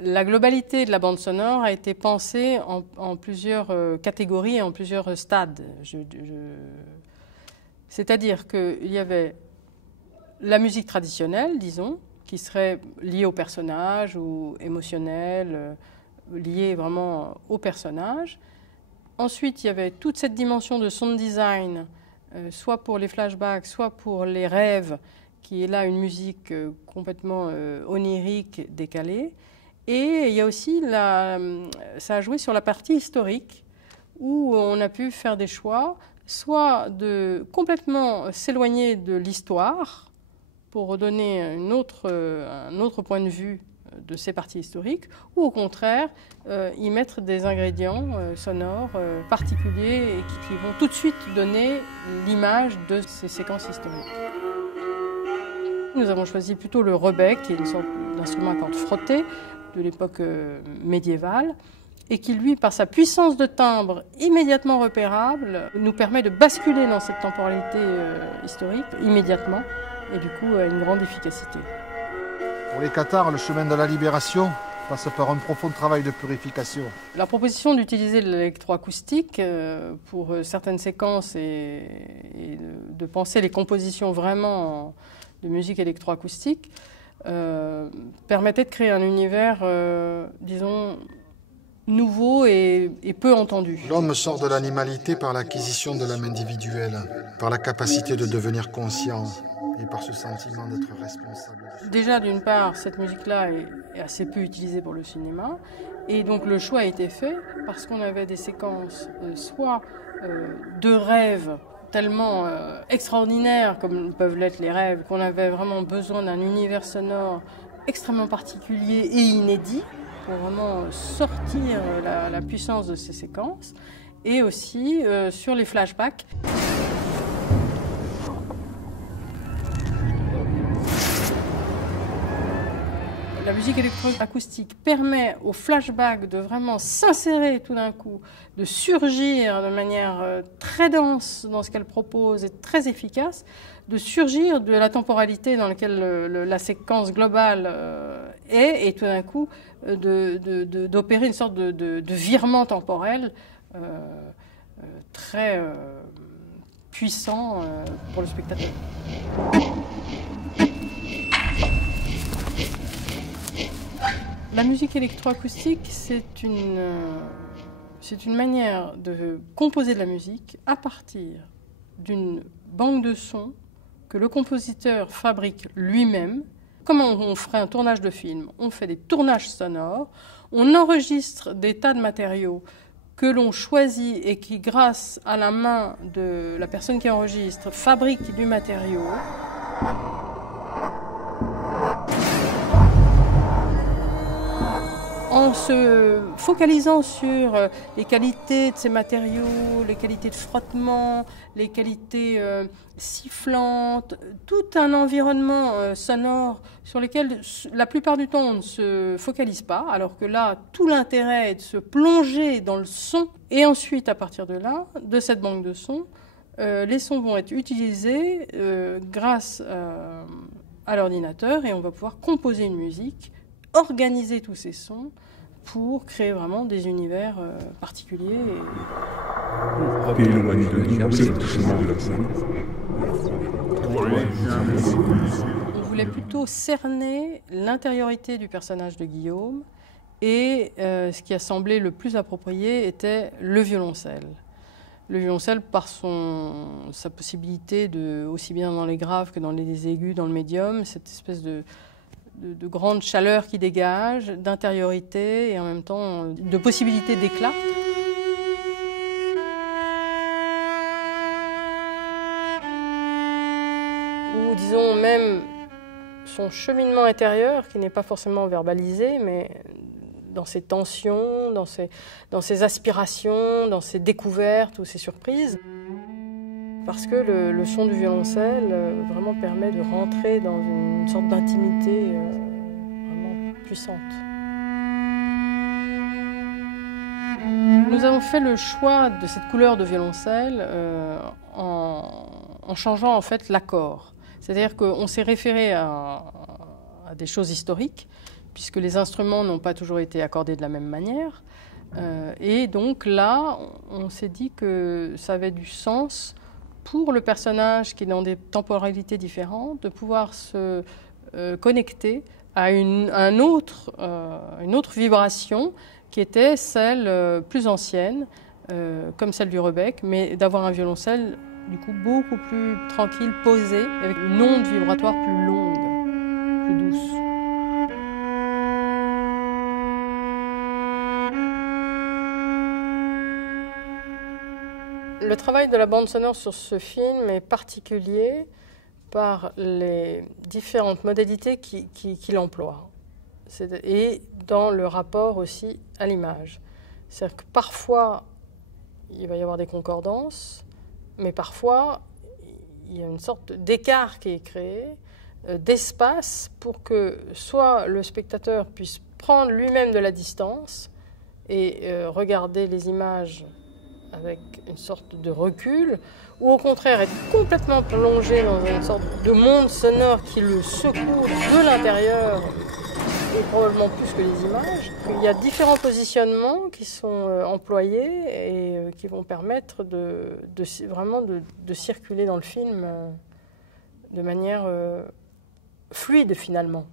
La globalité de la bande sonore a été pensée en plusieurs catégories et en plusieurs stades. C'est-à-dire qu'il y avait la musique traditionnelle, disons, qui serait liée au personnage ou émotionnelle, liée vraiment au personnage. Ensuite, il y avait toute cette dimension de sound design, soit pour les flashbacks, soit pour les rêves, qui est là une musique complètement onirique, décalée. Et il y a aussi, ça a joué sur la partie historique, où on a pu faire des choix, soit de complètement s'éloigner de l'histoire, pour redonner un autre point de vue de ces parties historiques, ou au contraire, y mettre des ingrédients sonores particuliers et qui vont tout de suite donner l'image de ces séquences historiques. Nous avons choisi plutôt le rebec, qui est une sorte d'instrument à cordes frottées de l'époque médiévale, et qui, lui, par sa puissance de timbre immédiatement repérable, nous permet de basculer dans cette temporalité historique immédiatement, et du coup a une grande efficacité. Pour les Cathares, le chemin de la libération passe par un profond travail de purification. La proposition d'utiliser l'électroacoustique pour certaines séquences et de penser les compositions vraiment de musique électroacoustique permettait de créer un univers, disons, nouveau et peu entendu. L'homme sort de l'animalité par l'acquisition de l'âme individuelle, par la capacité de devenir conscient et par ce sentiment d'être responsable. Déjà, d'une part, cette musique-là est assez peu utilisée pour le cinéma, et donc le choix a été fait parce qu'on avait des séquences soit de rêves tellement extraordinaires comme peuvent l'être les rêves, qu'on avait vraiment besoin d'un univers sonore extrêmement particulier et inédit pour vraiment sortir la puissance de ces séquences, et aussi sur les flashbacks. La musique électroacoustique permet au flashback de vraiment s'insérer tout d'un coup, de surgir de manière très dense dans ce qu'elle propose et très efficace, de surgir de la temporalité dans laquelle la séquence globale est, et tout d'un coup d'opérer une sorte de virement temporel très puissant pour le spectateur. La musique électroacoustique, c'est une manière de composer de la musique à partir d'une banque de sons que le compositeur fabrique lui-même. Comme on ferait un tournage de film, on fait des tournages sonores, on enregistre des tas de matériaux que l'on choisit et qui, grâce à la main de la personne qui enregistre, fabrique du matériau. En se focalisant sur les qualités de ces matériaux, les qualités de frottement, les qualités sifflantes, tout un environnement sonore sur lequel la plupart du temps on ne se focalise pas, alors que là, tout l'intérêt est de se plonger dans le son. Et ensuite, à partir de là, de cette banque de sons, les sons vont être utilisés grâce à l'ordinateur, et on va pouvoir composer une musique, organiser tous ces sons pour créer vraiment des univers particuliers. On voulait plutôt cerner l'intériorité du personnage de Guillaume, et ce qui a semblé le plus approprié était le violoncelle. Le violoncelle, par sa possibilité, aussi bien dans les graves que dans les aigus, dans le médium, cette espèce de grande chaleur qui dégage, d'intériorité et en même temps de possibilité d'éclat. Ou disons même son cheminement intérieur qui n'est pas forcément verbalisé, mais dans ses tensions, dans ses aspirations, dans ses découvertes ou ses surprises. Parce que le son du violoncelle vraiment permet de rentrer dans une sorte d'intimité vraiment puissante. Nous avons fait le choix de cette couleur de violoncelle en changeant en fait l'accord. C'est-à-dire qu'on s'est référé à des choses historiques puisque les instruments n'ont pas toujours été accordés de la même manière. Et donc là, on s'est dit que ça avait du sens pour le personnage qui est dans des temporalités différentes, de pouvoir se connecter à une autre vibration qui était celle plus ancienne, comme celle du rebec, mais d'avoir un violoncelle du coup beaucoup plus tranquille, posé, avec une onde vibratoire plus longue, plus douce. Le travail de la bande sonore sur ce film est particulier par les différentes modalités qu'il emploie et dans le rapport aussi à l'image. C'est-à-dire que parfois, il va y avoir des concordances, mais parfois, il y a une sorte d'écart qui est créé, d'espace, pour que soit le spectateur puisse prendre lui-même de la distance et regarder les images avec une sorte de recul, ou au contraire être complètement plongé dans une sorte de monde sonore qui le secoue de l'intérieur, et probablement plus que les images. Il y a différents positionnements qui sont employés et qui vont permettre vraiment de circuler dans le film de manière fluide finalement.